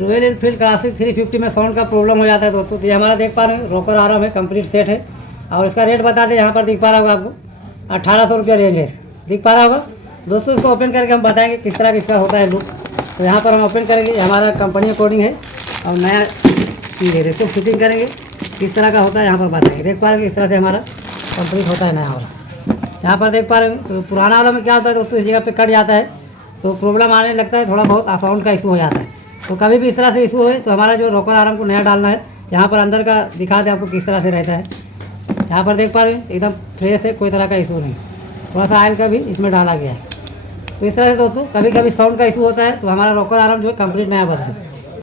Royal Enfield classic 350 में sound का problem हो जाता है दोस्तों। तो ये हमारा देख पा रहे हैं रॉकर आराम है, कंप्लीट सेट है। और इसका रेट बता दें, यहाँ पर दिख पा रहा होगा आपको 1800 रुपया रेंज है, दिख पा रहा होगा दोस्तों। इसको ओपन करके हम बताएंगे किस तरह किसका होता है लुक। तो यहाँ पर हम ओपन करेंगे, हमारा कंपनी कोडिंग है और नया चीज़ है। इसको फिटिंग करेंगे किस तरह का होता है, यहाँ पर बताएंगे। देख पा रहे हैं इस तरह से हमारा कंप्लीट होता है नया वाला। यहाँ पर देख पा रहे हैं तो पुराना वाला में क्या होता है दोस्तों, इस जगह पे कट जाता है तो प्रॉब्लम आने लगता है, थोड़ा बहुत साउंड का इशू हो जाता है। तो कभी भी इस तरह से इशू है तो हमारा जो रॉकर आराम को नया डालना है, यहाँ पर अंदर का दिखा दें आपको किस तरह से रहता है। यहाँ पर देख पा रहे हैं एकदम फ्रेश है, कोई तरह का इशू नहीं, थोड़ा सा ऑयल का भी इसमें डाला गया है। तो इस तरह से दोस्तों कभी कभी साउंड का इशू होता है तो हमारा रॉकर आराम जो है कंप्लीट नया बदले।